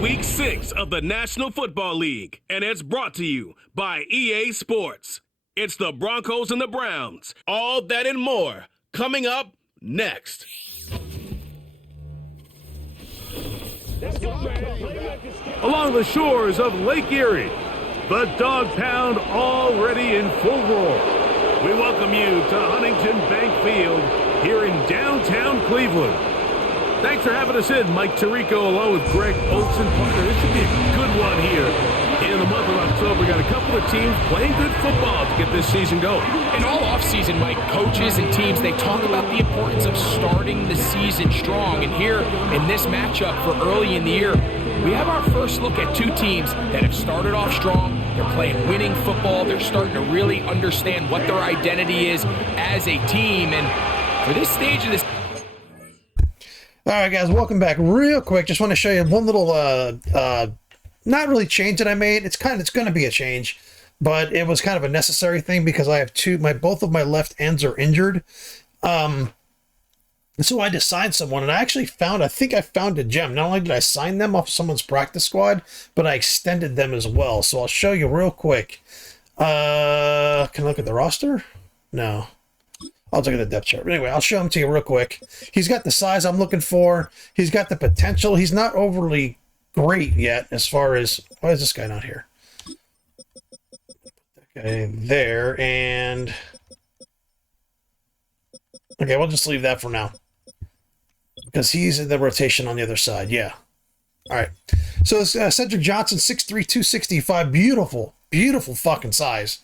Week 6 of the National Football League, and it's brought to you by EA Sports. It's the Broncos and the Browns. All that and more coming up next. Along the shores of Lake Erie, the Dog Pound already in full roar. We welcome you to Huntington Bank Field here in downtown Cleveland. Thanks for having us in, Mike Tirico, along with Greg Olson. Partner, this should be a good one here in the month of October. We got a couple of teams playing good football to get this season going. And all offseason, Mike, coaches and teams, they talk about the importance of starting the season strong. And here in this matchup for early in the year, we have our first look at two teams that have started off strong. They're playing winning football. They're starting to really understand what their identity is as a team. And for this stage of this... All right, guys, welcome back. Real quick, just want to show you one little, not really change that I made. It's going to be a change, but it was kind of a necessary thing because I have both of my left ends are injured. So I had to sign someone, and I think I found a gem. Not only did I sign them off someone's practice squad, but I extended them as well. So I'll show you real quick. Can I look at the roster? No. I'll look at the depth chart. But anyway, I'll show him to you real quick. He's got the size I'm looking for. He's got the potential. He's not overly great yet as far as... Why is this guy not here? Okay, there, and... Okay, we'll just leave that for now. Because he's in the rotation on the other side. Yeah. All right. So Cedric Johnson, 6'3", 265. Beautiful. Beautiful fucking size.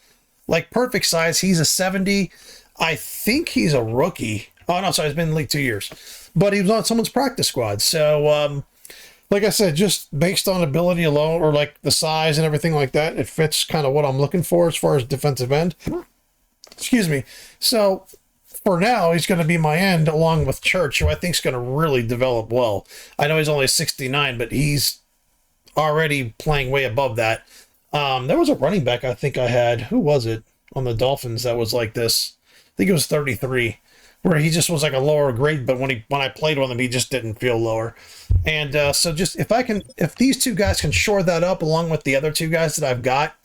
Like, perfect size. He's a 70. I think he's a rookie. Oh, no, sorry. He's been in the league 2 years. But he was on someone's practice squad. So, like I said, just based on ability alone, or like the size and everything like that, it fits kind of what I'm looking for as far as defensive end. Excuse me. So, for now, he's going to be my end along with Church, who I think is going to really develop well. I know he's only 69, but he's already playing way above that. There was a running back I think I had. Who was it on the Dolphins that was like this? I think it was 33, where he just was like a lower grade, but when I played with him, he just didn't feel lower. And so just if these two guys can shore that up along with the other two guys that I've got,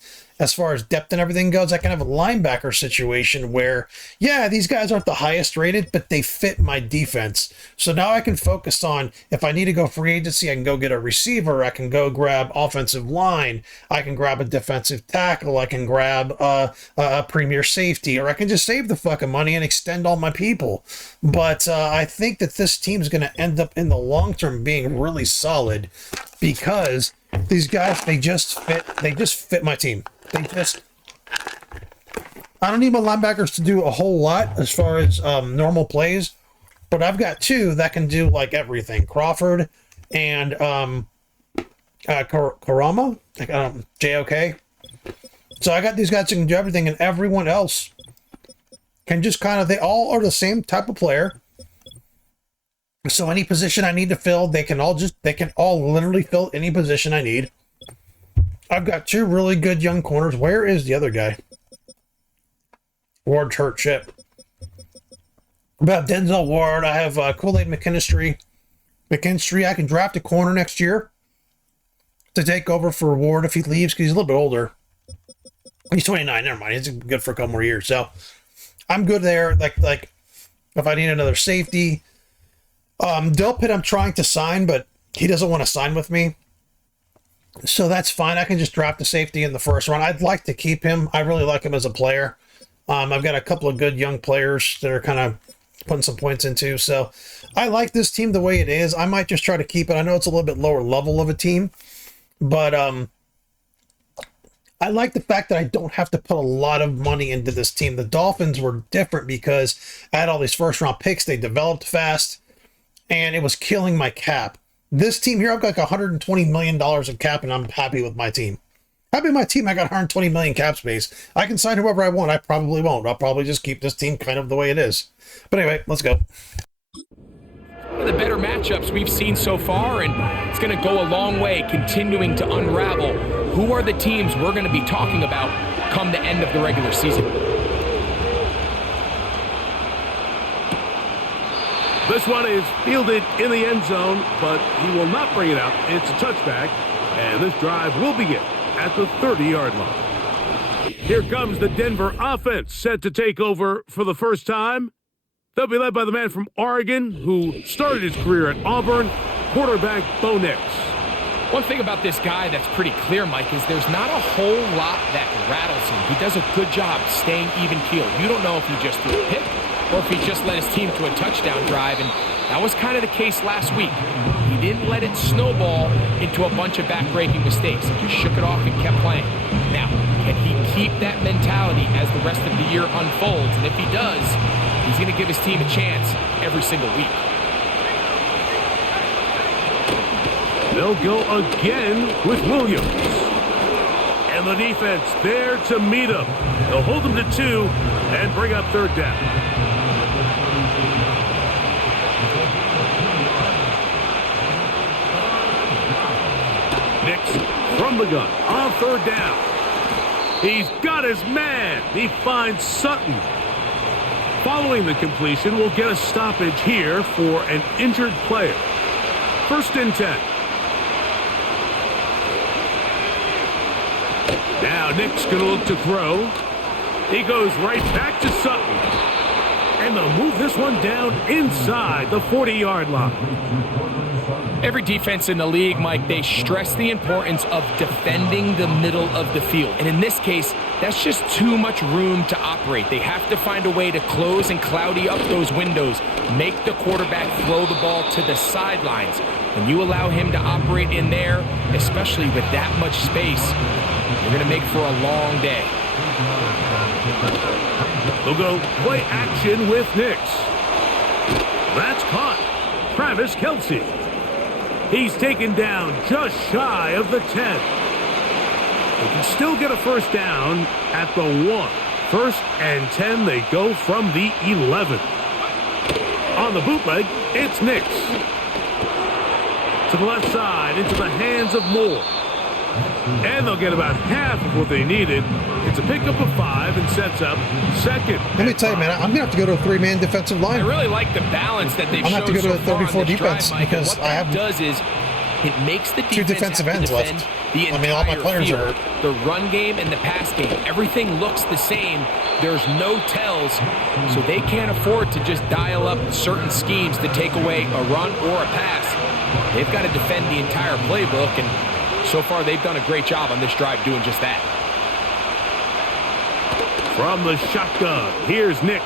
as far as depth and everything goes, I can have a linebacker situation where, yeah, these guys aren't the highest rated, but they fit my defense. So now I can focus on, if I need to go free agency, I can go get a receiver. I can go grab offensive line. I can grab a defensive tackle. I can grab a premier safety, or I can just save the fucking money and extend all my people. But I think that this team is going to end up in the long term being really solid because these guys, they just fit my team. I don't need my linebackers to do a whole lot as far as normal plays, but I've got two that can do like everything. Crawford and Karama, JOK. So I got these guys that can do everything, and everyone else can just they all are the same type of player. So any position I need to fill, they can all literally fill any position I need. I've got two really good young corners. Where is the other guy? Ward hurt shit. About Denzel Ward, I have Kool-Aid McKinstry. I can draft a corner next year to take over for Ward if he leaves, because he's a little bit older. He's 29. Never mind. He's good for a couple more years. So I'm good there. Like if I need another safety, Delpit I'm trying to sign, but he doesn't want to sign with me. So that's fine. I can just draft the safety in the first round. I'd like to keep him. I really like him as a player. I've got a couple of good young players that are kind of putting some points into. So I like this team the way it is. I might just try to keep it. I know it's a little bit lower level of a team, but I like the fact that I don't have to put a lot of money into this team. The Dolphins were different because I had all these first round picks. They developed fast, and it was killing my cap. This team here, I've got like $120 million of cap, and I'm happy with my team. Happy with my team, I got 120 million cap space. I can sign whoever I want. I probably won't. I'll probably just keep this team kind of the way it is. But anyway, let's go. One of the better matchups we've seen so far, and it's going to go a long way continuing to unravel who are the teams we're going to be talking about come the end of the regular season. This one is fielded in the end zone, but he will not bring it out. It's a touchback, and this drive will begin at the 30-yard line. Here comes the Denver offense, set to take over for the first time. They'll be led by the man from Oregon who started his career at Auburn, quarterback Bo Nix. One thing about this guy that's pretty clear, Mike, is there's not a whole lot that rattles him. He does a good job staying even-keeled. You don't know if he just threw a pick or if he just led his team to a touchdown drive, and that was kind of the case last week. He didn't let it snowball into a bunch of back-breaking mistakes. He just shook it off and kept playing. Now, can he keep that mentality as the rest of the year unfolds? And if he does, he's going to give his team a chance every single week. They'll go again with Williams. And the defense there to meet him. They'll hold him to 2 and bring up third down. Nix from the gun on third down. He's got his man. He finds Sutton. Following the completion, we'll get a stoppage here for an injured player. First and 10. Now Nick's going to look to throw. He goes right back to Sutton. And they'll move this one down inside the 40-yard line. Every defense in the league, Mike, they stress the importance of defending the middle of the field. And in this case, that's just too much room to operate. They have to find a way to close and cloudy up those windows, make the quarterback throw the ball to the sidelines. When you allow him to operate in there, especially with that much space, you're going to make for a long day. They'll go play action with Nix. That's caught. Travis Kelce. He's taken down just shy of the 10. They can still get a first down at the 1. First and 10, they go from the 11. On the bootleg, it's Nix. To the left side, into the hands of Moore. And they'll get about half of what they needed. It's a pickup of 5 and sets up second. Let me tell you, man, I'm going to have to go to a 3-man defensive line. I really like the balance that they've I'm going to have to go to a 34 defense drive, because what that does is it makes the two defense defensive have ends to defend left. the entire All my players field. are hurt. The run game and the pass game, everything looks the same. There's no tells, so they can't afford to just dial up certain schemes to take away a run or a pass. They've got to defend the entire playbook, and so far they've done a great job on this drive doing just that. From the shotgun, here's Nix.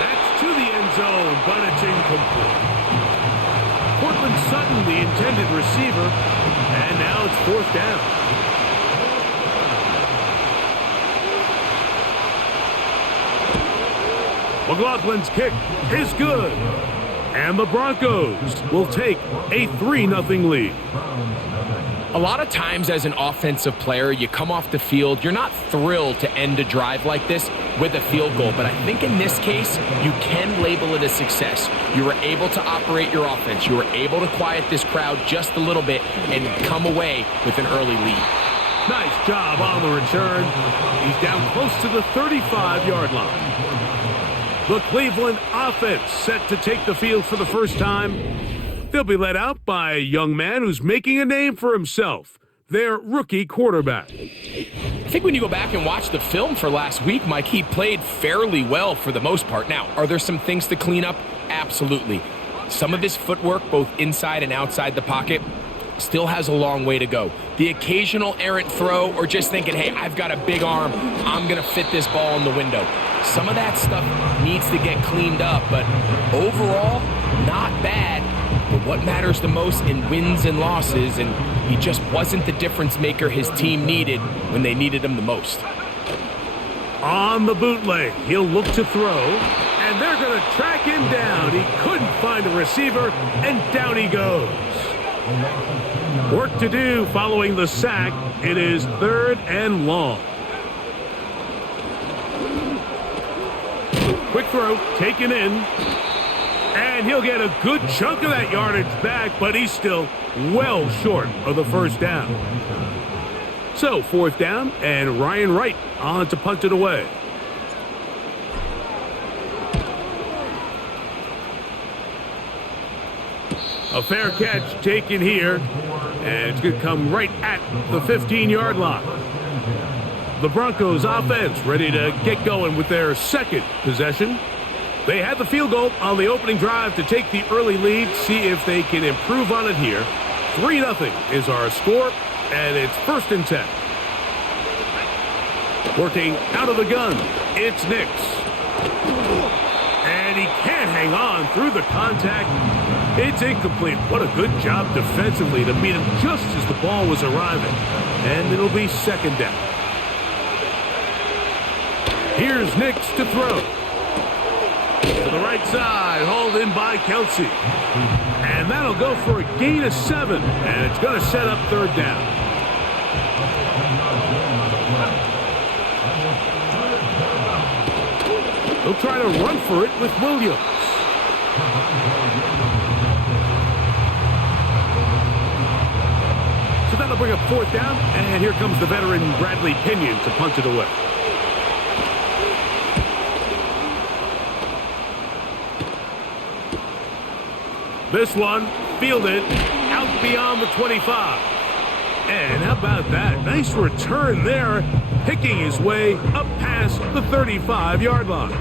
That's to the end zone, but it's incomplete. Cortland Sutton, the intended receiver, and now it's fourth down. McLaughlin's kick is good. And the Broncos will take a 3-0 lead. A lot of times as an offensive player, you come off the field, you're not thrilled to end a drive like this with a field goal. But I think in this case, you can label it a success. You were able to operate your offense. You were able to quiet this crowd just a little bit and come away with an early lead. Nice job on the return. He's down close to the 35-yard line. The Cleveland offense set to take the field for the first time. They'll be led out by a young man who's making a name for himself, their rookie quarterback. I think when you go back and watch the film for last week, Mike, he played fairly well for the most part. Now, are there some things to clean up? Absolutely. Some of his footwork, both inside and outside the pocket, still has a long way to go. The occasional errant throw or just thinking, hey, I've got a big arm, I'm going to fit this ball in the window. Some of that stuff needs to get cleaned up, but overall, not bad. But what matters the most in wins and losses, and he just wasn't the difference maker his team needed when they needed him the most. On the bootleg, he'll look to throw, and they're going to track him down. He couldn't find a receiver, and down he goes. Work to do following the sack. It is 3rd and long. Quick throw, taken in. And he'll get a good chunk of that yardage back, but he's still well short of the first down. So, 4th down, and Ryan Wright on to punt it away. A fair catch taken here, and it's going to come right at the 15-yard line. The Broncos offense ready to get going with their second possession. They had the field goal on the opening drive to take the early lead, see if they can improve on it here. 3-0 is our score, and it's 1st and 10. Working out of the gun, it's Nix. And he can't hang on through the contact. It's incomplete. What a good job defensively to meet him just as the ball was arriving. And it'll be 2nd down. Here's Nix to throw. To the right side, hauled in by Kelsey. And that'll go for a gain of 7. And it's going to set up 3rd down. He'll try to run for it with Williams. So that'll bring up 4th down. And here comes the veteran Bradley Pinion to punt it away. This one fielded out beyond the 25. And how about that? Nice return there, picking his way up past the 35-yard line.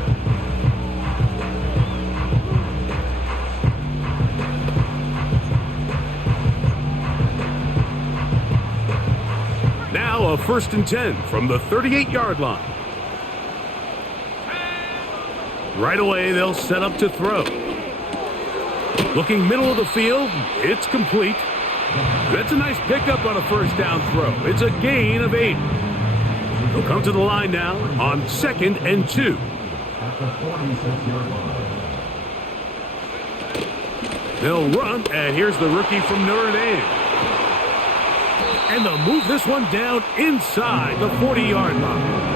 Now a 1st and 10 from the 38-yard line. Right away, they'll set up to throw. Looking middle of the field, it's complete. That's a nice pickup on a 1st down throw. It's a gain of 8. He'll come to the line now on 2nd and 2. They'll run, and here's the rookie from Notre Dame. And they'll move this one down inside the 40-yard line.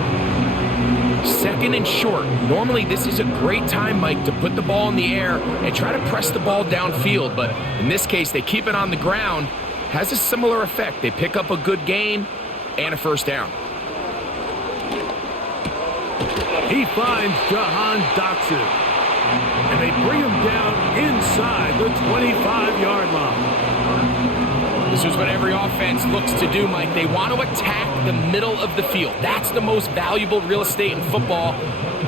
2nd and short. Normally, this is a great time, Mike, to put the ball in the air and try to press the ball downfield. But in this case, they keep it on the ground. Has a similar effect. They pick up a good gain and a 1st down. He finds Jahan Dotson. And they bring him down inside the 25-yard line. This is what every offense looks to do, Mike. They want to attack the middle of the field. That's the most valuable real estate in football.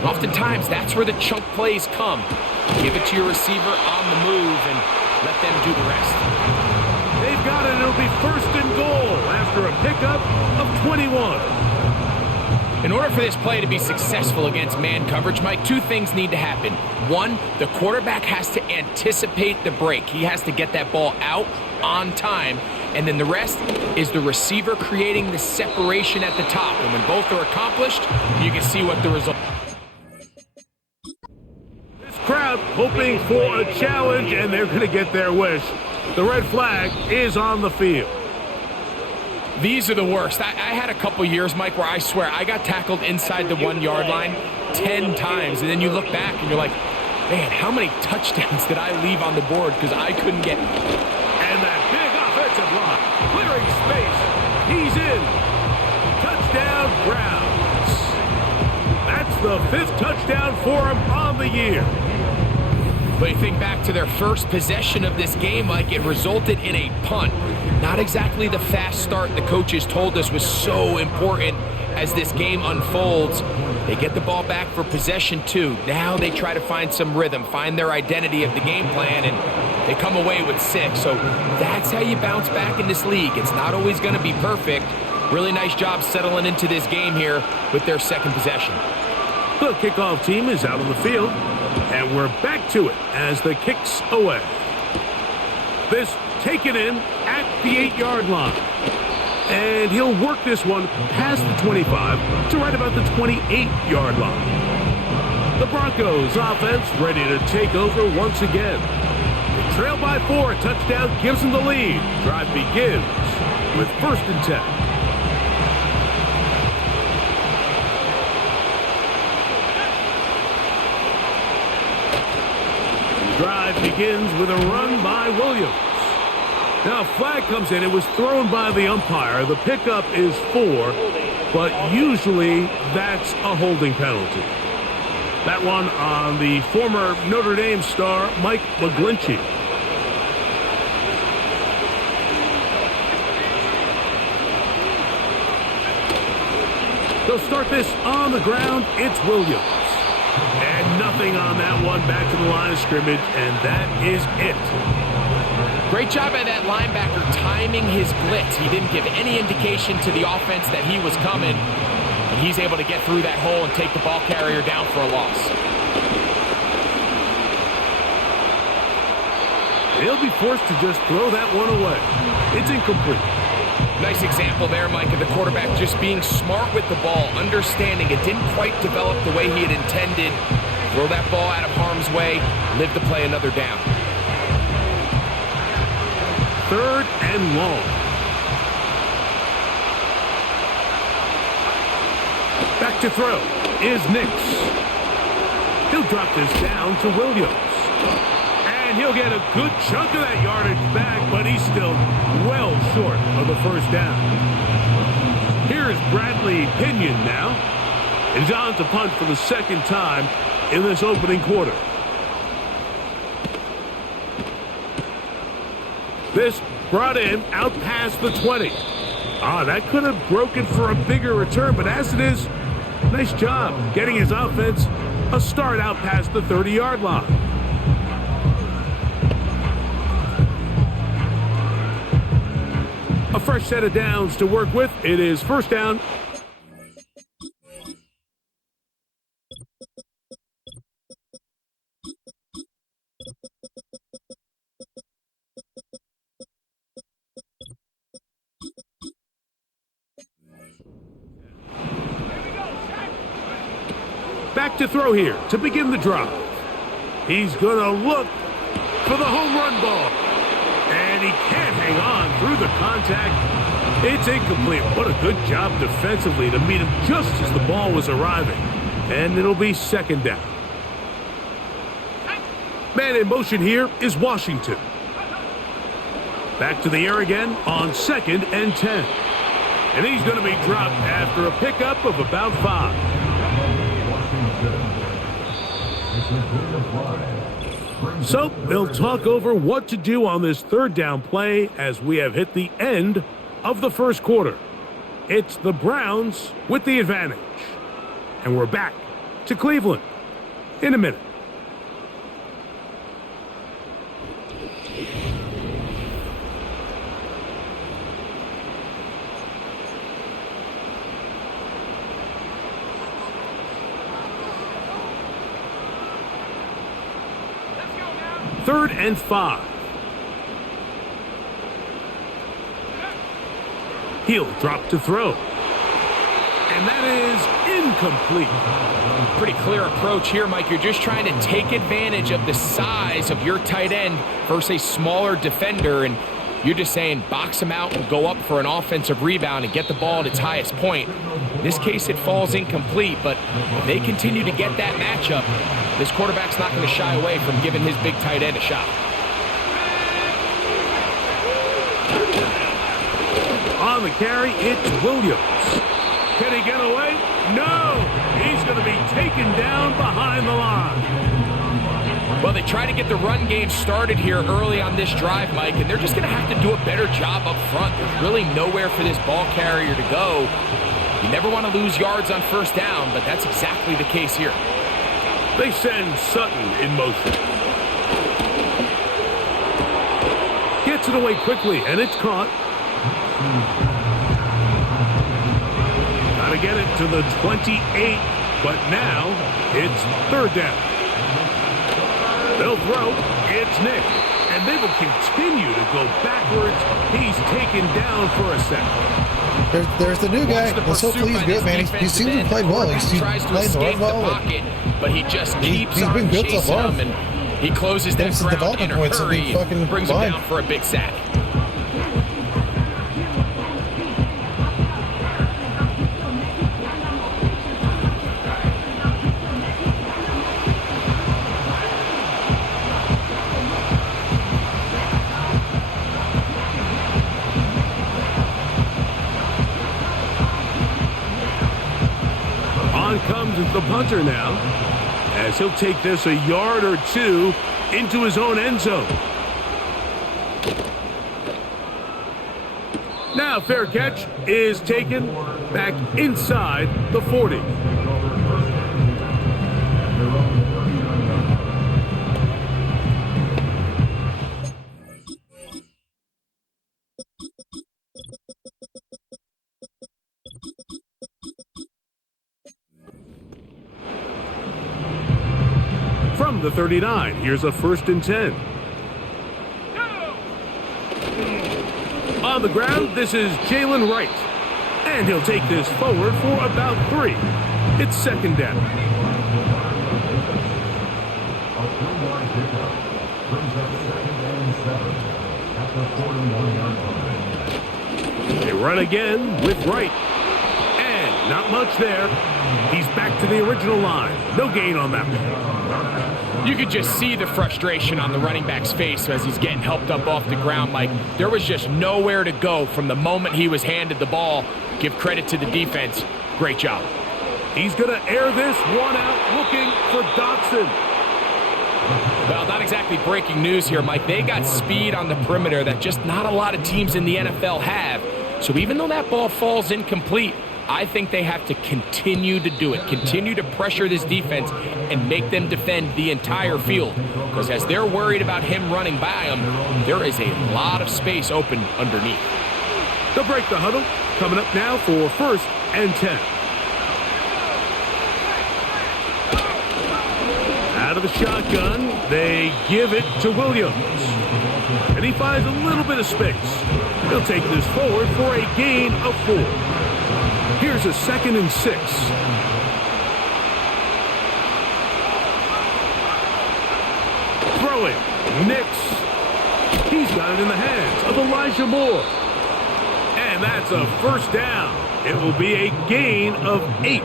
Oftentimes, that's where the chunk plays come. Give it to your receiver on the move and let them do the rest. They've got it. It'll be 1st and goal after a pickup of 21. In order for this play to be successful against man coverage, Mike, 2 things need to happen. 1, the quarterback has to anticipate the break. He has to get that ball out on time. And then the rest is the receiver creating the separation at the top. And when both are accomplished, you can see what the result is. This crowd hoping for a challenge, and they're going to get their wish. The red flag is on the field. These are the worst. I had a couple years, Mike, where I swear I got tackled inside the 1-yard line 10 times. And then you look back and you're like, man, how many touchdowns did I leave on the board because I couldn't get... And that big offensive line, clearing space. He's in. Touchdown, Browns. That's the 5th touchdown for him on the year. But you think back to their first possession of this game, like it resulted in a punt. Not exactly the fast start the coaches told us was so important as this game unfolds. They get the ball back for possession 2. Now they try to find some rhythm, find their identity of the game plan, and they come away with 6. So that's how you bounce back in this league. It's not always going to be perfect. Really nice job settling into this game here with their 2nd possession. The kickoff team is out on the field, and we're back to it as the kick's away. This taken in at the 8-yard line. And he'll work this one past the 25 to right about the 28-yard line. The Broncos offense ready to take over once again. They trail by 4. Touchdown gives them the lead. Drive begins with 1st and 10. Drive begins with a run by Williams. Now a flag comes in. It was thrown by the umpire. The pickup is 4, but usually that's a holding penalty. That one on the former Notre Dame star, Mike McGlinchey. They'll start this on the ground. It's Williams. And nothing on that one, back to the line of scrimmage, and that is it. Great job by that linebacker timing his blitz. He didn't give any indication to the offense that he was coming. And he's able to get through that hole and take the ball carrier down for a loss. He'll be forced to just throw that one away. It's incomplete. Nice example there, Mike, of the quarterback just being smart with the ball, understanding it didn't quite develop the way he had intended. Throw that ball out of harm's way, live to play another down. 3rd and long. Back to throw is Nix. He'll drop this down to Williams. And he'll get a good chunk of that yardage back, but he's still well short of the first down. Here's Bradley Pinion now. He's on to punt for the 2nd time in this opening quarter. This brought in out past the 20. That could have broken for a bigger return, but as it is, nice job getting his offense a start out past the 30-yard line. A fresh set of downs to work with. It is 1st down. Back to throw here to begin the drive. He's going to look for the home run ball. And he can't hang on through the contact. It's incomplete. What a good job defensively to meet him just as the ball was arriving. And it'll be 2nd down. Man in motion here is Washington. Back to the air again on 2nd and 10. And he's going to be dropped after a pickup of about 5. So they'll talk over what to do on this 3rd down play as we have hit the end of the 1st quarter. It's the Browns with the advantage. And we're back to Cleveland in a minute. Third and 5. He'll drop to throw. And that is incomplete. Pretty clear approach here, Mike. You're just trying to take advantage of the size of your tight end versus a smaller defender, and you're just saying box him out and go up for an offensive rebound and get the ball at its highest point. In this case, it falls incomplete, but if they continue to get that matchup, this quarterback's not going to shy away from giving his big tight end a shot. On the carry, it's Williams. Can he get away? No! He's going to be taken down behind the line. Well, they try to get the run game started here early on this drive, Mike, and they're just going to have to do a better job up front. There's really nowhere for this ball carrier to go. You never want to lose yards on 1st down, but that's exactly the case here. They send Sutton in motion. Gets it away quickly, and it's caught. Got to get it to the 28, but now it's 3rd down. They'll throw. It's Nick, and they will continue to go backwards. He's taken down for a sack. There's the new guy. Let's hopefully he's good, man. He seems to have played well. He's played the run well. But he just keeps he's on been good chasing so far. him, and he closes that ground in a hurry and brings him down for a big sack. On comes the punter now, as he'll take this a yard or two into his own end zone. Now fair catch is taken back inside the 40. From the 39, here's a 1st and 10. On the ground, this is Jalen Wright. And he'll take this forward for about 3. It's 2nd down. They run again with Wright. And not much there. He's back to the original line. No gain on that one. You could just see the frustration on the running back's face as he's getting helped up off the ground, Mike. There was just nowhere to go from the moment he was handed the ball. Give credit to the defense. Great job. He's going to air this one out looking for Dotson. Well, not exactly breaking news here, Mike. They got speed on the perimeter that just not a lot of teams in the NFL have. So even though that ball falls incomplete, I think they have to continue to do it, continue to pressure this defense and make them defend the entire field. Because as they're worried about him running by them, there is a lot of space open underneath. They'll break the huddle. Coming up now for 1st and 10. Out of the shotgun, they give it to Williams. And he finds a little bit of space. He'll take this forward for a gain of 4. Here's a 2nd and 6. Throwing. Nix. He's got it in the hands of Elijah Moore. And that's a 1st down. It will be a gain of 8.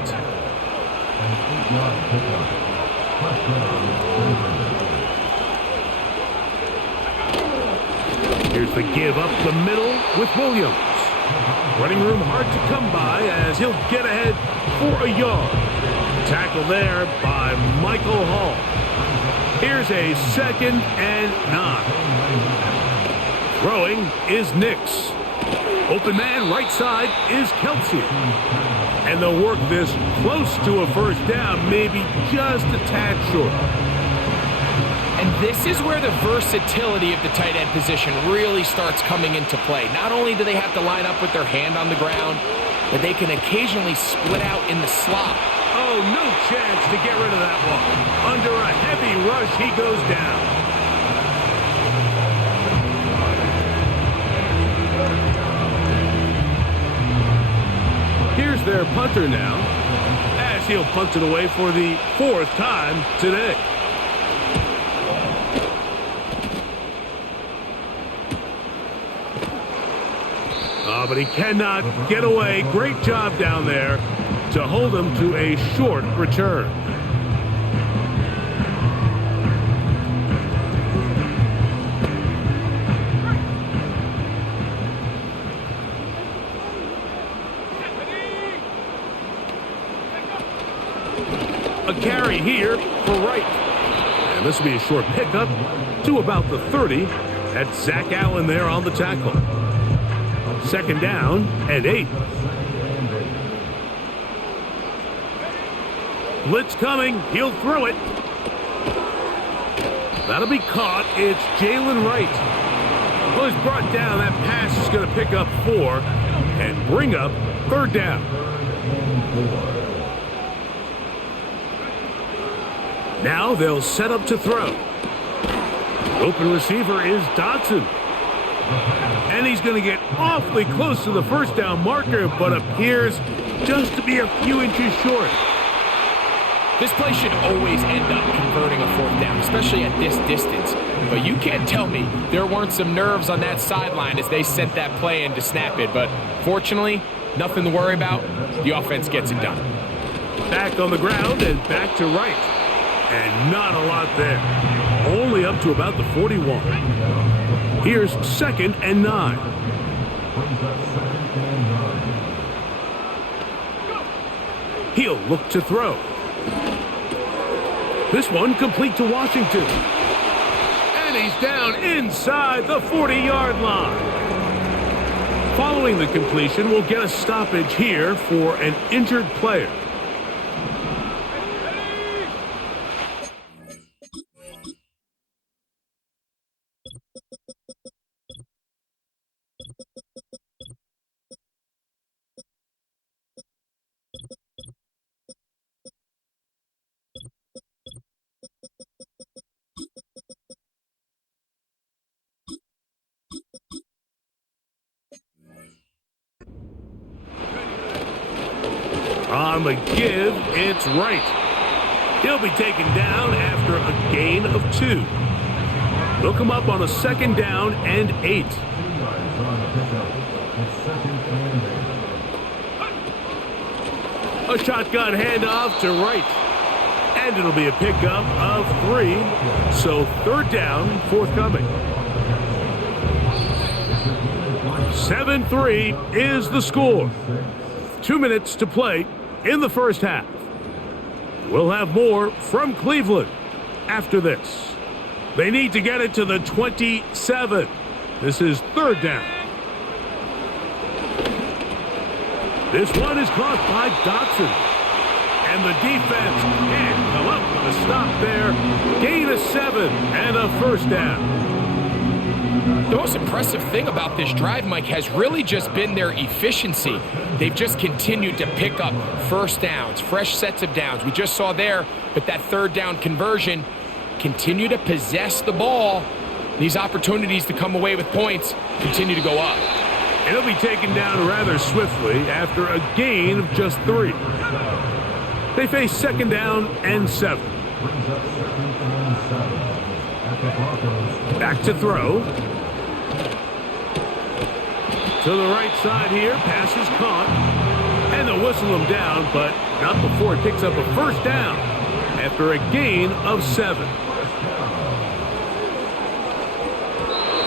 Here's the give up the middle with Williams. Running room hard to come by as he'll get ahead for a yard. Tackle there by Michael Hall. Here's a 2nd and 9. Throwing is Nix. Open man right side is Kelsey. And they'll work this close to a 1st down, maybe just a tad short. And this is where the versatility of the tight end position really starts coming into play. Not only do they have to line up with their hand on the ground, but they can occasionally split out in the slot. Oh, no chance to get rid of that one. Under a heavy rush, he goes down. Here's their punter now, as he'll punt it away for the 4th time today. But he cannot get away. Great job down there to hold him to a short return. A carry here for Wright. And this will be a short pickup to about the 30. That's Zach Allen there on the tackle. 2nd down and 8. Blitz coming. He'll throw it. That'll be caught. It's Jalen Wright. Well, he's brought down. That pass is going to pick up 4 and bring up 3rd down. Now they'll set up to throw. Open receiver is Dotson. And he's going to get awfully close to the 1st down marker, but appears just to be a few inches short. This play should always end up converting a 4th down, especially at this distance. But you can't tell me there weren't some nerves on that sideline as they sent that play in to snap it. But fortunately, nothing to worry about. The offense gets it done. Back on the ground and back to Wright. And not a lot there. Only up to about the 41. Here's 2nd and 9. He'll look to throw. This one complete to Washington. And he's down inside the 40-yard line. Following the completion, we'll get a stoppage here for an injured player. On the give, it's right. He'll be taken down after a gain of 2. They'll come up on a 2nd down and 8. A shotgun handoff to right. And it'll be a pickup of 3. So 3rd down, forthcoming. 7-3 is the score. 2 minutes to play in the first half. We'll have more from Cleveland after this. They need to get it to the 27. This is 3rd down. This one is caught by Dotson. And the defense can't come up with a stop there. Gain of 7 and a 1st down. The most impressive thing about this drive, Mike, has really just been their efficiency. They've just continued to pick up 1st downs, fresh sets of downs. We just saw there with that 3rd down conversion, continue to possess the ball. These opportunities to come away with points continue to go up. And he'll be taken down rather swiftly after a gain of just 3. They face 2nd down and 7. Back to throw. To the right side here, pass is caught. And they'll whistle him down, but not before it picks up a 1st down after a gain of 7.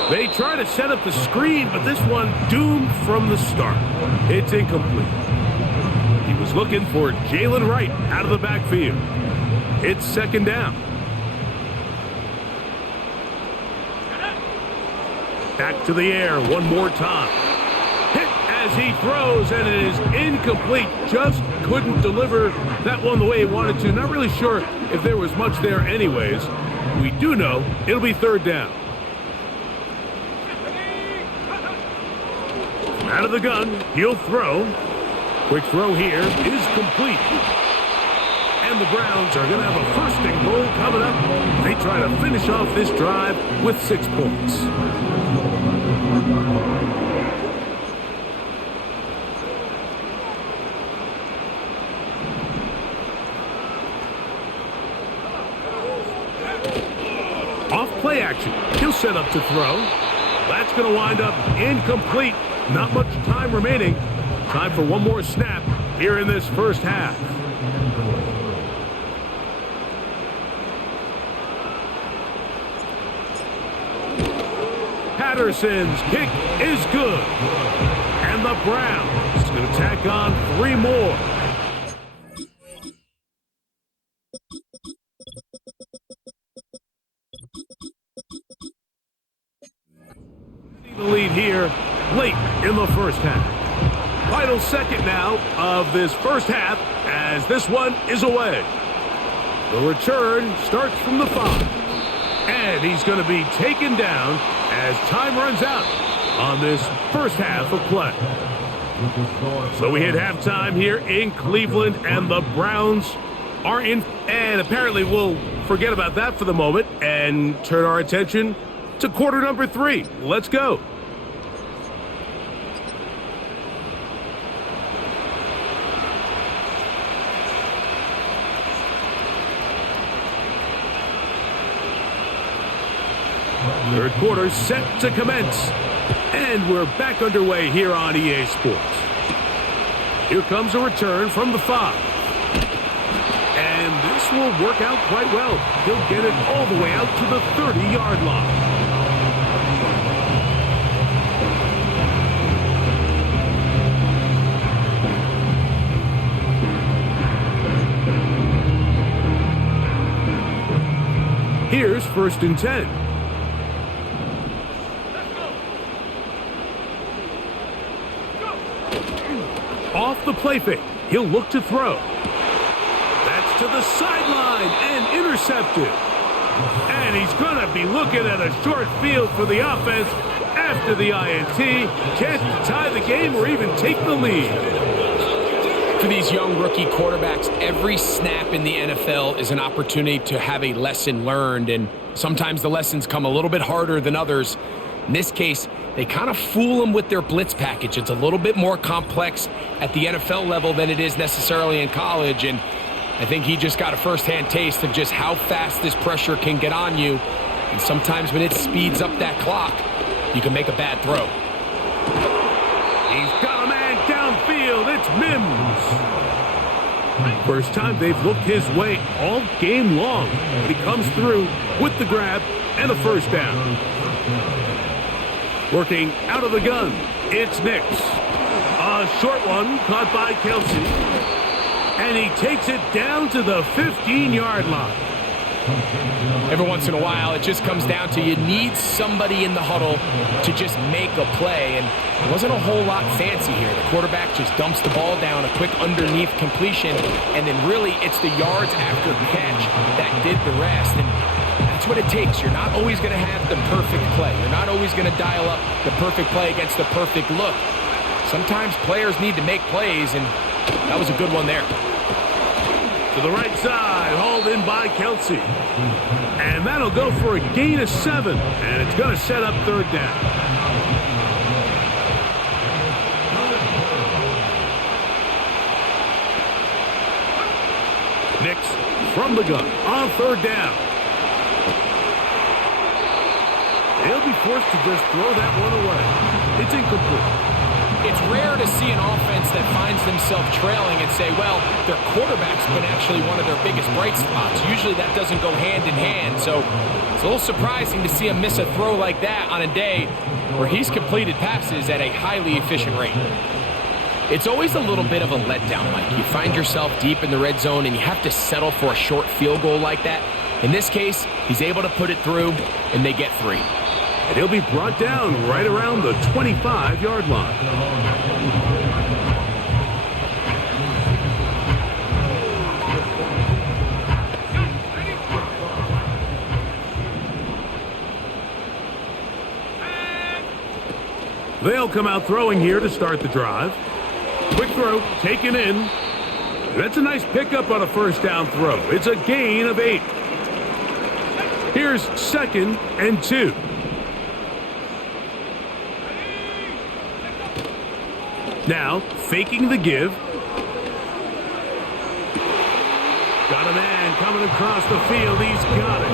They try to set up the screen, but this one doomed from the start. It's incomplete. He was looking for Jalen Wright out of the backfield. It's 2nd down. Back to the air one more time. Hit as he throws, and it is incomplete. Just couldn't deliver that one the way he wanted to. Not really sure if there was much there anyways. We do know it'll be 3rd down. Out of the gun, he'll throw. Quick throw here is complete. And the Browns are going to have a 1st and goal coming up. They try to finish off this drive with 6 points. Off play action. He'll set up to throw. That's going to wind up incomplete. Not much time remaining. Time for one more snap here in this first half. Patterson's kick is good. And the Browns going to tack on 3 more. The lead here late in the first half. Final second now of this first half as this one is away. The return starts from the 5. And he's going to be taken down as time runs out on this first half of play. So we hit halftime here in Cleveland, and the Browns are in. And apparently we'll forget about that for the moment and turn our attention to quarter number 3. Let's go. Third quarter set to commence. And we're back underway here on EA Sports. Here comes a return from the 5. And this will work out quite well. He'll get it all the way out to the 30-yard line. Here's 1st and 10. the play fake. He'll look to throw. That's to the sideline and intercepted. And he's going to be looking at a short field for the offense after the INT. Chance to tie the game or even take the lead. For these young rookie quarterbacks, every snap in the NFL is an opportunity to have a lesson learned, and sometimes the lessons come a little bit harder than others. In this case, they kind of fool them with their blitz package. It's a little bit more complex at the NFL level than it is necessarily in college, and I think he just got a first-hand taste of just how fast this pressure can get on you, and sometimes when it speeds up that clock, you can make a bad throw. He's got a man downfield. It's Mims. First time they've looked his way all game long, but he comes through with the grab and a first down. Working out of the gun, it's Nix. A short one caught by Kelsey. And he takes it down to the 15-yard line. Every once in a while, it just comes down to you need somebody in the huddle to just make a play. And it wasn't a whole lot fancy here. The quarterback just dumps the ball down, a quick underneath completion, and then really it's the yards after catch that did the rest. And that's what it takes. You're not always going to have the perfect play. You're not always going to dial up the perfect play against the perfect look. Sometimes players need to make plays, and that was a good one there. To the right side, hauled in by Kelsey. And that'll go for a gain of 7, and it's going to set up third down. Nix from the gun on third down. He'll be forced to just throw that one away. It's incomplete. It's rare to see an offense that finds themselves trailing and say, well, their quarterback's been actually one of their biggest bright spots. Usually that doesn't go hand in hand, so it's a little surprising to see him miss a throw like that on a day where he's completed passes at a highly efficient rate. It's always a little bit of a letdown, Mike. You find yourself deep in the red zone and you have to settle for a short field goal like that. In this case, he's able to put it through, and they get 3. And he'll be brought down right around the 25-yard line. They'll come out throwing here to start the drive. Quick throw, taken in. That's a nice pickup on a first down throw. It's a gain of 8. Here's 2nd and 2. Now, faking the give. Got a man coming across the field. He's got it.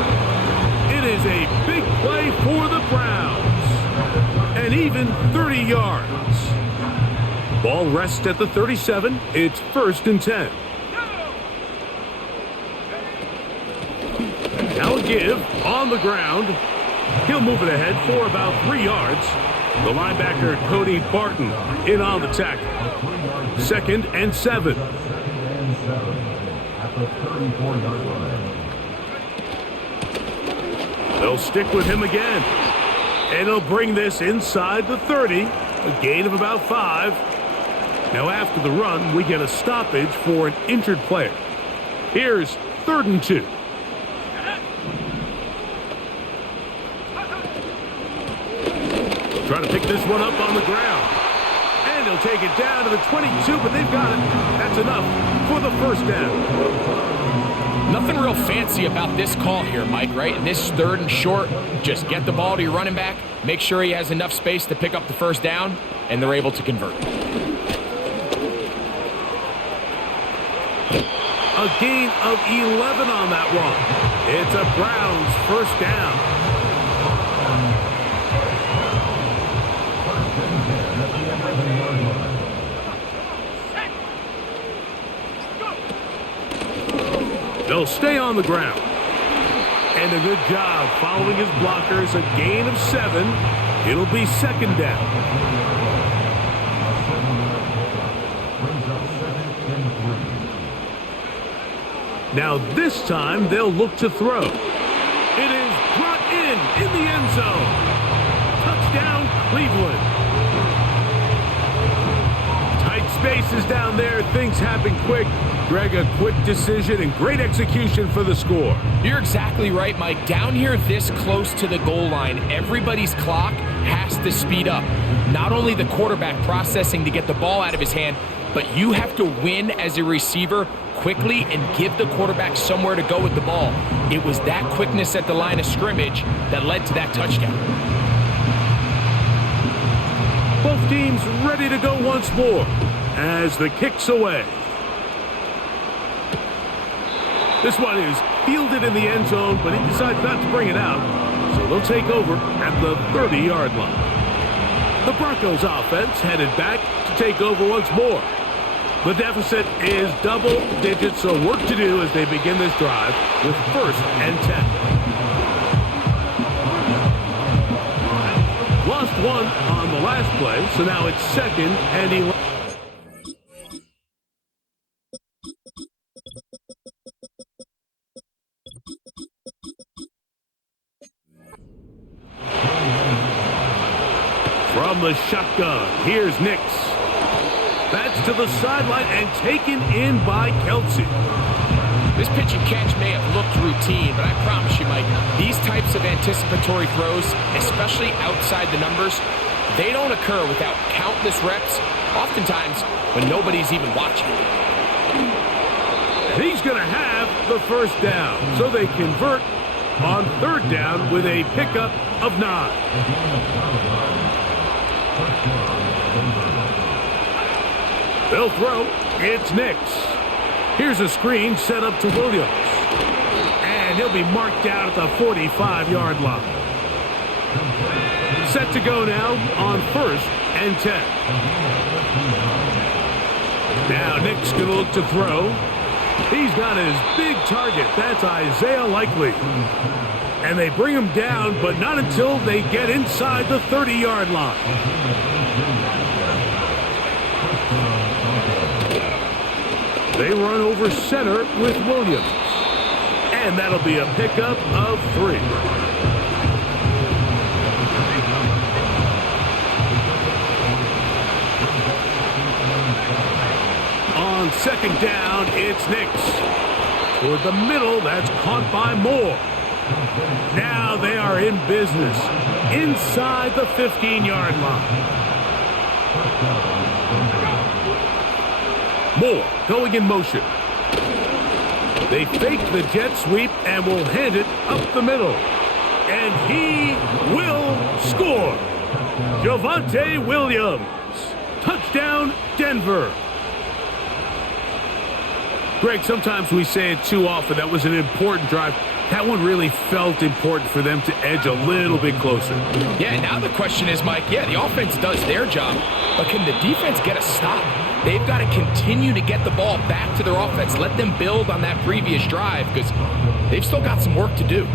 It is a big play for the Browns. And even 30 yards. Ball rests at the 37. It's 1st and 10. Now a give on the ground. He'll move it ahead for about 3 yards. The linebacker, Cody Barton, in on the tackle. 2nd and 7. They'll stick with him again. And he'll bring this inside the 30. A gain of about 5. Now after the run, we get a stoppage for an injured player. Here's 3rd and 2. Trying to pick this one up on the ground. And he'll take it down to the 22, but they've got it. That's enough for the first down. Nothing real fancy about this call here, Mike, right? In this 3rd and short, just get the ball to your running back, make sure he has enough space to pick up the first down, and they're able to convert. A gain of 11 on that one. It's a Browns first down. They'll stay on the ground. And a good job following his blockers. A gain of 7. It'll be 2nd down. Now this time they'll look to throw. It is brought in the end zone. Touchdown Cleveland. Tight spaces down there. Things happen quick. Greg, a quick decision and great execution for the score. You're exactly right, Mike. Down here this close to the goal line, everybody's clock has to speed up. Not only the quarterback processing to get the ball out of his hand, but you have to win as a receiver quickly and give the quarterback somewhere to go with the ball. It was that quickness at the line of scrimmage that led to that touchdown. Both teams ready to go once more as the kick's away. This one is fielded in the end zone, but he decides not to bring it out, so they'll take over at the 30-yard line. The Broncos offense headed back to take over once more. The deficit is double digits, so work to do as they begin this drive with 1st and 10. Lost one on the last play, so now it's 2nd and 11. From the shotgun, here's Nix. That's to the sideline and taken in by Kelsey. This pitch and catch may have looked routine, but I promise you, Mike, these types of anticipatory throws, especially outside the numbers, they don't occur without countless reps, oftentimes when nobody's even watching. And he's going to have the 1st down, so they convert on 3rd down with a pickup of 9. They'll throw. It's Nix. Here's a screen set up to Williams. And he'll be marked down at the 45-yard line. Set to go now on 1st and 10. Now Nix going to look to throw. He's got his big target. That's Isaiah Likely. And they bring him down, but not until they get inside the 30-yard line. They run over center with Williams. And that'll be a pickup of 3. On 2nd down, it's Nix. Toward the middle, that's caught by Moore. Now they are in business inside the 15-yard line. Moore going in motion. They fake the jet sweep and will hand it up the middle. And he will score. Javonte Williams. Touchdown, Denver. Greg, sometimes we say it too often. That was an important drive. That one really felt important for them to edge a little bit closer. Yeah, now the question is, Mike, the offense does their job, but can the defense get a stop? They've got to continue to get the ball back to their offense. Let them build on that previous drive because they've still got some work to do.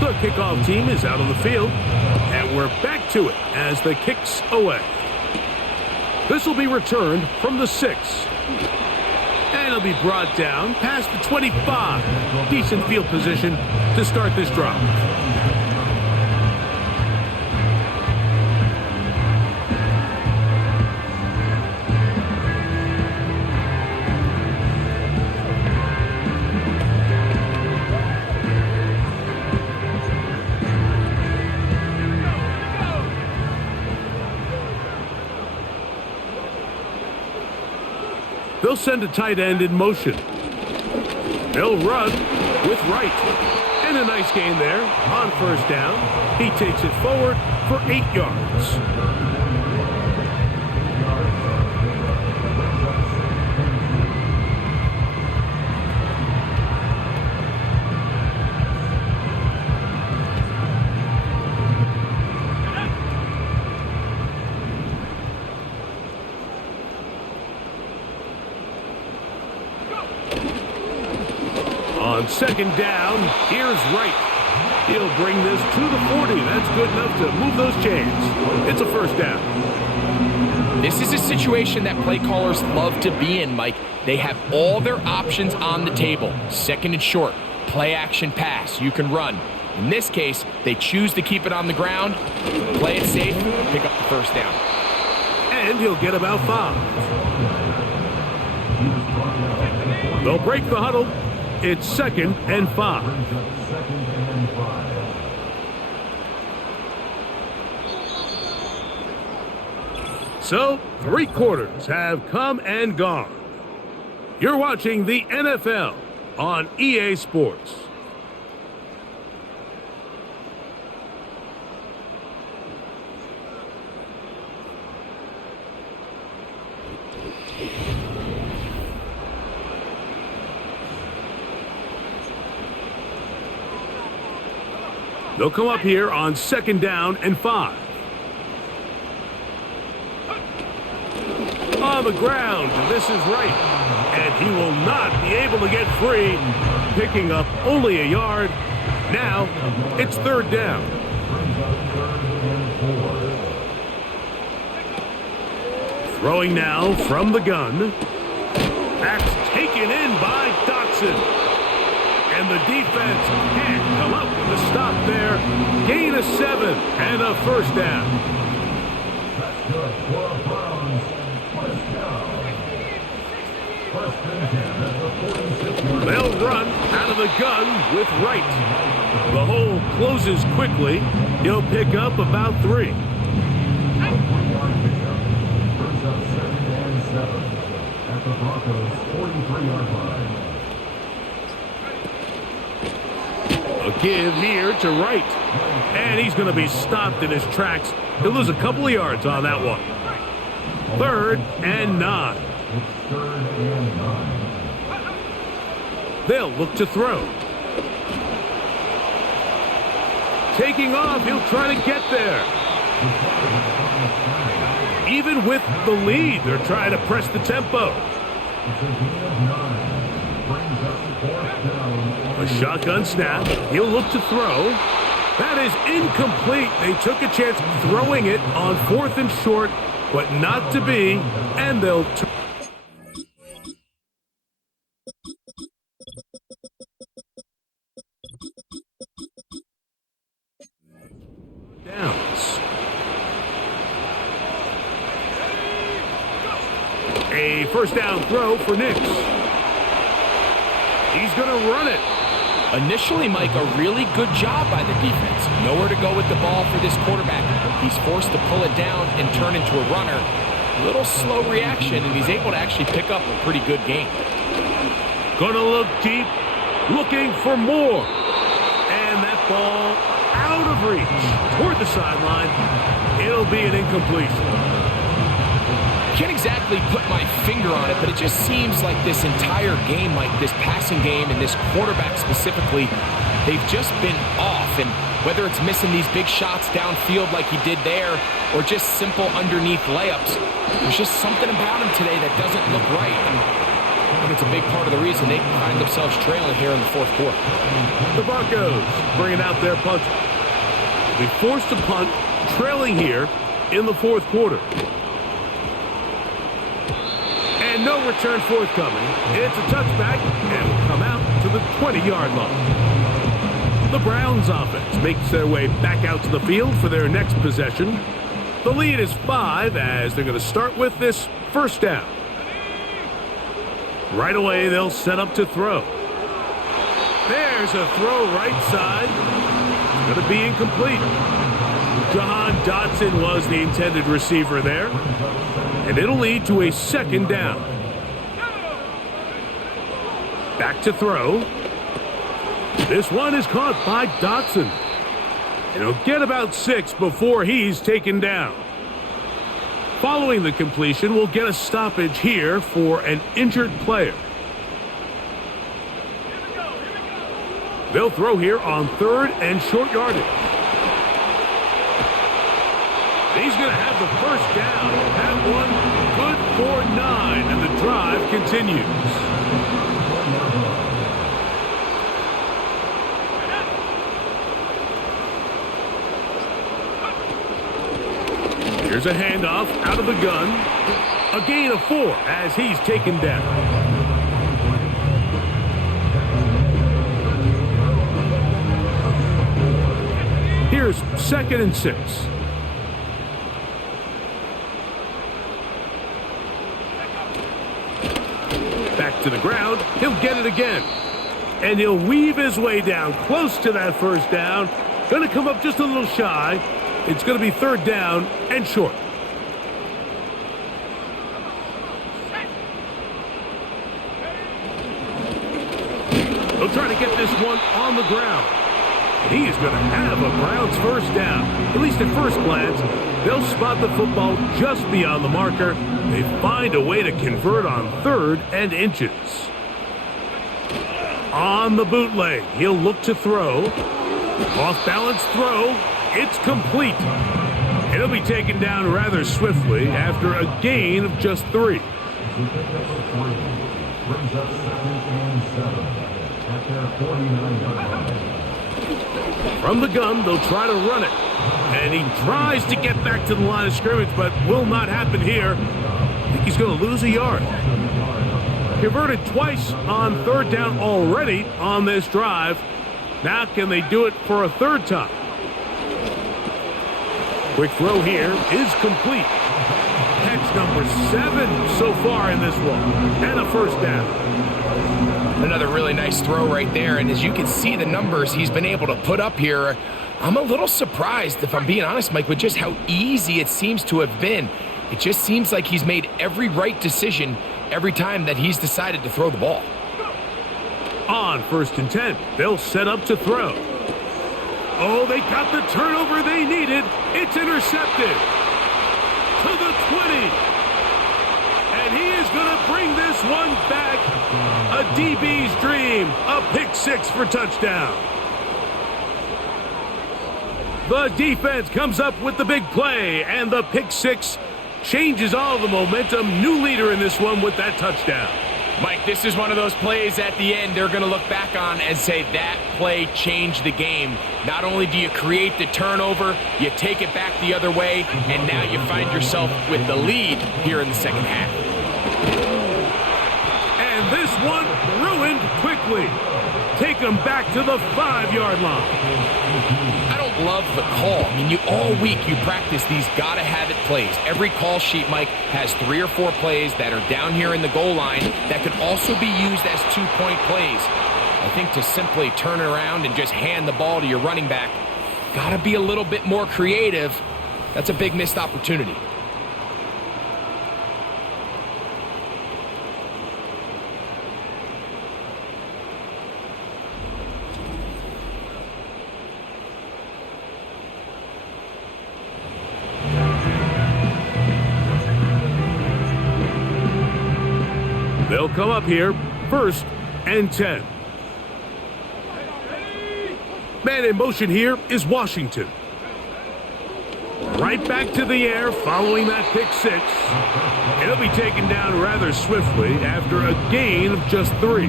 The kickoff team is out on the field, and we're back to it as the kick's away. This will be returned from the 6. And it'll be brought down past the 25. Decent field position to start this drive. They'll send a tight end in motion. They'll run with Wright. And a nice gain there on 1st down. He takes it forward for 8 yards. On 2nd down, here's Wright. He'll bring this to the 40. That's good enough to move those chains. It's a 1st down. This is a situation that play callers love to be in, Mike. They have all their options on the table. Second and short, play action pass, you can run. In this case, they choose to keep it on the ground, play it safe, pick up the first down. And he'll get about 5. They'll break the huddle. It's 2nd and 5. So, 3 quarters have come and gone. You're watching the NFL on EA Sports. They'll come up here on 2nd down and 5. On the ground, this is right. And he will not be able to get free, picking up only a yard. Now, it's 3rd down. Throwing now from the gun. That's taken in by Dotson. And the defense can't come up with a stop there. Gain of 7 and a 1st down. They'll run out of the gun with Wright. The hole closes quickly. He'll pick up about 3. At the Broncos 43-yard line. A give here to Wright. And he's going to be stopped in his tracks. He'll lose a couple of yards on that one. 3rd and 9. They'll look to throw. Taking off, he'll try to get there. Even with the lead, they're trying to press the tempo. A shotgun snap. He'll look to throw. That is incomplete. They took a chance throwing it on 4th and short, but not to be, and they'll downs. A 1st down throw for Nix. He's going to run it. Initially, Mike, a really good job by the defense. Nowhere to go with the ball for this quarterback. He's forced to pull it down and turn into a runner. A little slow reaction, and he's able to actually pick up a pretty good gain. Gonna look deep, looking for more. And that ball out of reach toward the sideline. It'll be an incompletion. Can't exactly put my finger on it, but it just seems like this entire game, like this passing game and this quarterback specifically, they've just been off. And whether it's missing these big shots downfield like he did there or just simple underneath layups, there's just something about him today that doesn't look right. And I think it's a big part of the reason they find themselves trailing here in the 4th quarter. The Broncos bringing out their punt. We forced a punt, trailing here in the 4th quarter. And no return forthcoming. It's a touchback and will come out to the 20-yard line. The Browns offense makes their way back out to the field for their next possession. The lead is 5 as they're going to start with this 1st down. Right away, they'll set up to throw. There's a throw right side. It's going to be incomplete. Jahan Dotson was the intended receiver there. And it'll lead to a 2nd down. Back to throw. This one is caught by Dotson. And he'll get about 6 before he's taken down. Following the completion, we'll get a stoppage here for an injured player. They'll throw here on 3rd and short yardage. He's going to have the 1st down. That one good for 9, and the drive continues. Here's a handoff out of the gun. A gain of 4 as he's taken down. Here's 2nd and 6. Back to the ground. He'll get it again. And he'll weave his way down close to that first down. Going to come up just a little shy. It's going to be 3rd down and short. They'll try to get this one on the ground. He is going to have a Browns first down. At least at first glance, they'll spot the football just beyond the marker. They find a way to convert on 3rd and inches. On the bootleg, he'll look to throw. Off-balance throw. It's complete. It'll be taken down rather swiftly after a gain of just 3. From the gun, they'll try to run it. And he tries to get back to the line of scrimmage, but will not happen here. I think he's going to lose a yard. Converted twice on 3rd down already on this drive. Now can they do it for a 3rd time? Quick throw here is complete. Catch number 7 so far in this one. And a first down. Another really nice throw right there, and as you can see the numbers he's been able to put up here, I'm a little surprised, if I'm being honest, Mike, with just how easy it seems to have been. It just seems like he's made every right decision every time that he's decided to throw the ball. On 1st and 10, they'll set up to throw. Oh, they got the turnover they needed. It's intercepted. To the 20. And he is going to bring this one back. A DB's dream. A pick 6 for touchdown. The defense comes up with the big play, and the pick 6 changes all the momentum. New leader in this one with that touchdown. Mike, this is one of those plays at the end they're going to look back on and say that play changed the game. Not only do you create the turnover, you take it back the other way, and now you find yourself with the lead here in the second half. And this one ruined quickly. Take them back to the 5-yard line. I don't love the call. I mean, all week you practice these gotta-have-it plays. Every call sheet, Mike, has 3 or 4 plays that are down here in the goal line that could also be used as 2-point plays. I think to simply turn around and just hand the ball to your running back, gotta be a little bit more creative. That's a big missed opportunity. They'll come up here, 1st and 10. Man in motion here is Washington. Right back to the air following that pick 6. It'll be taken down rather swiftly after a gain of just 3.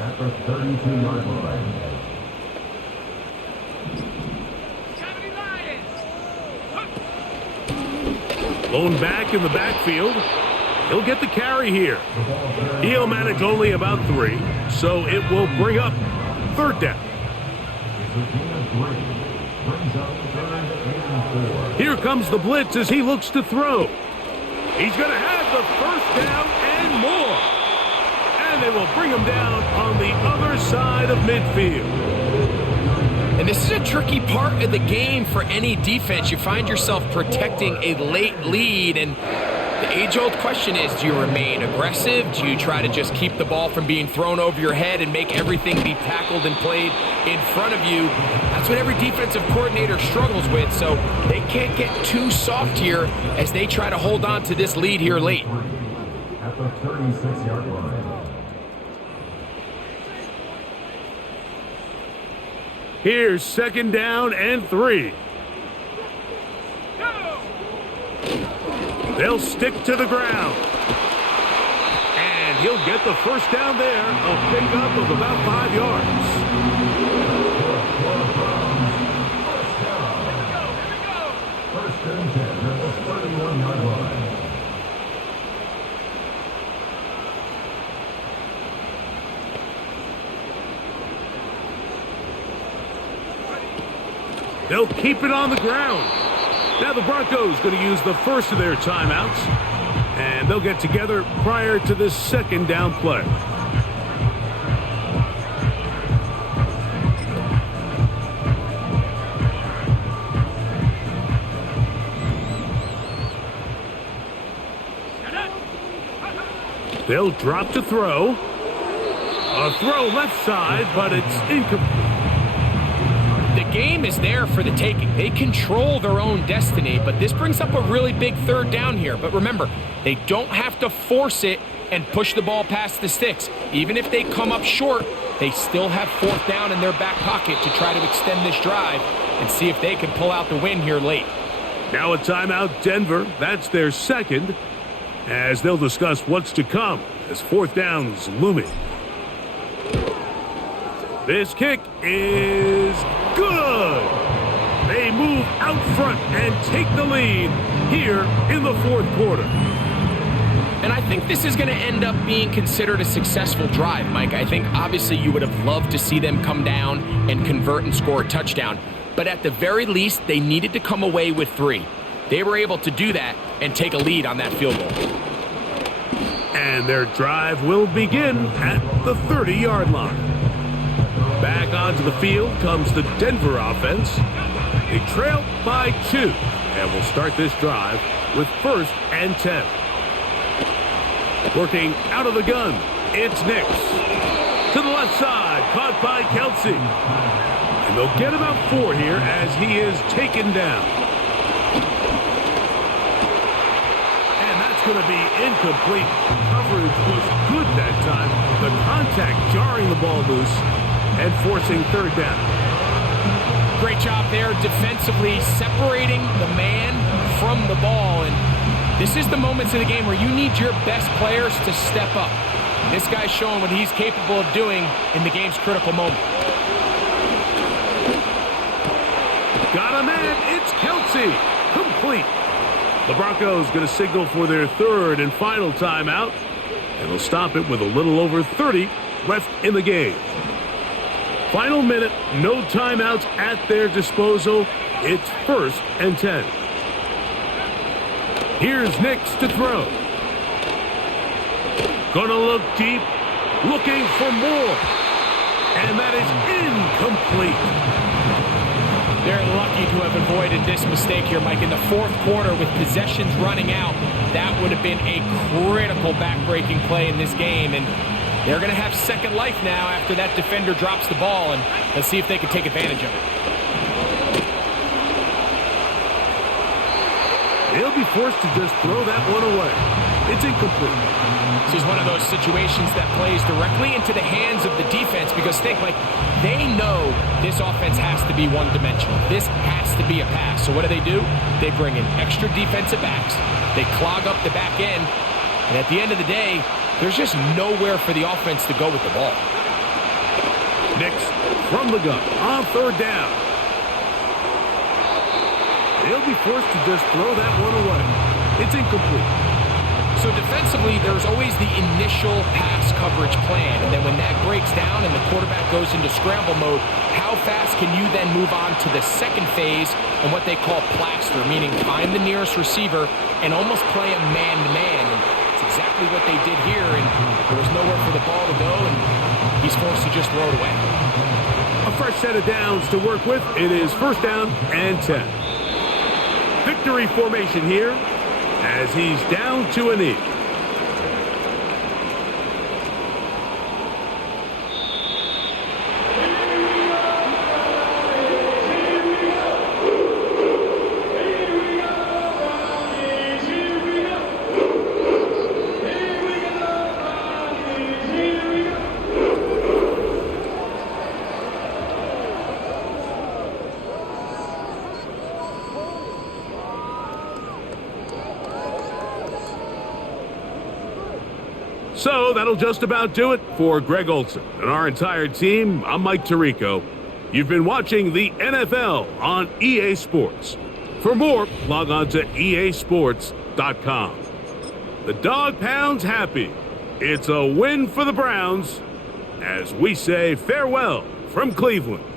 At the 32-yard line. Blown back in the backfield. He'll get the carry here. He'll manage only about 3, so it will bring up 3rd down. Here comes the blitz as he looks to throw. He's going to have the first down and more. And they will bring him down on the other side of midfield. And this is a tricky part of the game for any defense. You find yourself protecting a late lead, and the age-old question is, do you remain aggressive? Do you try to just keep the ball from being thrown over your head and make everything be tackled and played in front of you? That's what every defensive coordinator struggles with, so they can't get too soft here as they try to hold on to this lead here late. At the 36-yard line. Here's 2nd down and 3. They'll stick to the ground. And he'll get the first down there. A pickup of about 5 yards. and 10 at the 31-yard line. They'll keep it on the ground. Now the Broncos going to use the first of their timeouts, and they'll get together prior to this second down play. They'll drop to throw. A throw left side, but it's incomplete. The game is there for the taking. They control their own destiny, but this brings up a really big third down here. But remember, they don't have to force it and push the ball past the sticks. Even if they come up short, they still have fourth down in their back pocket to try to extend this drive and see if they can pull out the win here late. Now a timeout, Denver. That's their second, as they'll discuss what's to come as fourth down's looming. This kick is good. They move out front and take the lead here in the fourth quarter. And I think this is going to end up being considered a successful drive, Mike. I think obviously you would have loved to see them come down and convert and score a touchdown. But at the very least, they needed to come away with 3. They were able to do that and take a lead on that field goal. And their drive will begin at the 30-yard line. Back onto the field comes the Denver offense. They trail by 2, and will start this drive with 1st and 10. Working out of the gun, it's Nix. To the left side, caught by Kelsey. And they'll get about 4 here as he is taken down. And that's going to be incomplete. Coverage was good that time. The contact jarring the ball loose and forcing third down. Great job there defensively, separating the man from the ball. And this is the moments in the game where you need your best players to step up. This guy's showing what he's capable of doing in the game's critical moment. Got a man, it's Kelsey. Complete. The Broncos going to signal for their third and final timeout, and they'll stop it with a little over 30 left in the game. Final minute, no timeouts at their disposal. It's 1st and 10. Here's Nix to throw. Gonna look deep, looking for more. And that is incomplete. They're lucky to have avoided this mistake here, Mike. In the fourth quarter, with possessions running out, that would have been a critical back-breaking play in this game. And they're going to have second life now after that defender drops the ball, and let's see if they can take advantage of it. They'll be forced to just throw that one away. It's incomplete. This is one of those situations that plays directly into the hands of the defense because think, like, they know this offense has to be one-dimensional. This has to be a pass. So what do? They bring in extra defensive backs. They clog up the back end, and at the end of the day, there's just nowhere for the offense to go with the ball. Nix from the gun on third down. They'll be forced to just throw that one away. It's incomplete. So defensively, there's always the initial pass coverage plan, and then when that breaks down and the quarterback goes into scramble mode, how fast can you then move on to the second phase and what they call plaster, meaning find the nearest receiver and almost play a man-to-man. And it's exactly what they did here, and there was nowhere for the ball to go, and he's forced to just throw it away. A fresh set of downs to work with. It is 1st down and 10. Victory formation here as he's down to a knee. So that'll just about do it for Greg Olson and our entire team. I'm Mike Tirico. You've been watching the NFL on EA Sports. For more, log on to easports.com. The Dog Pound's happy. It's a win for the Browns as we say farewell from Cleveland.